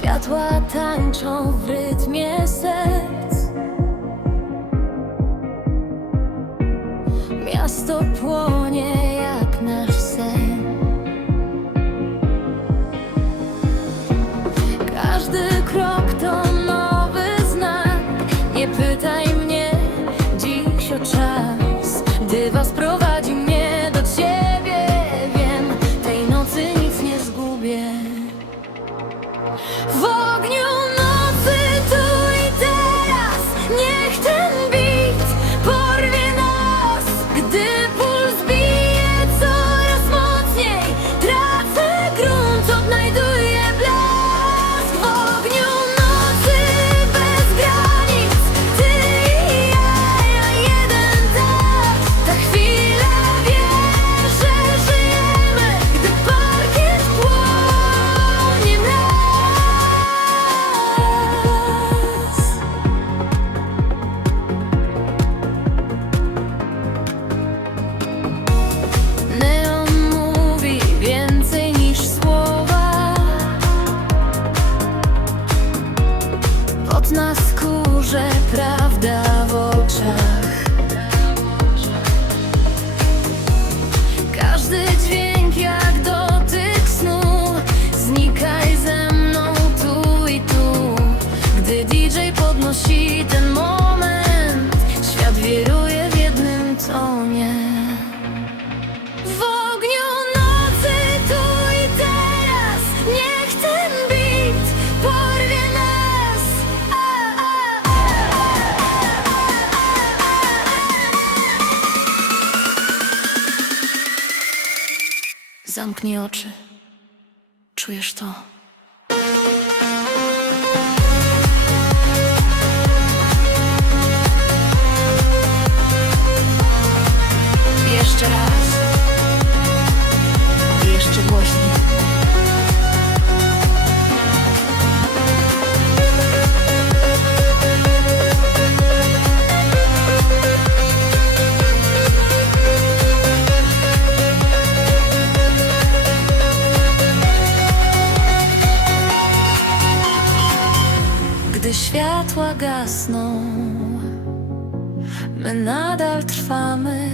Światła tańczą w rytmie serc. Miasto płonie jak nasz sen. Każdy krok to nowy znak. Nie pytaj 음 Na skórze, prawda w oczach. Każdy dźwięk jak dotyk snu. Znikaj ze mną tu i tu. Gdy DJ podnosi ten Zamknij oczy. Czujesz to? Światła gasną, my nadal trwamy.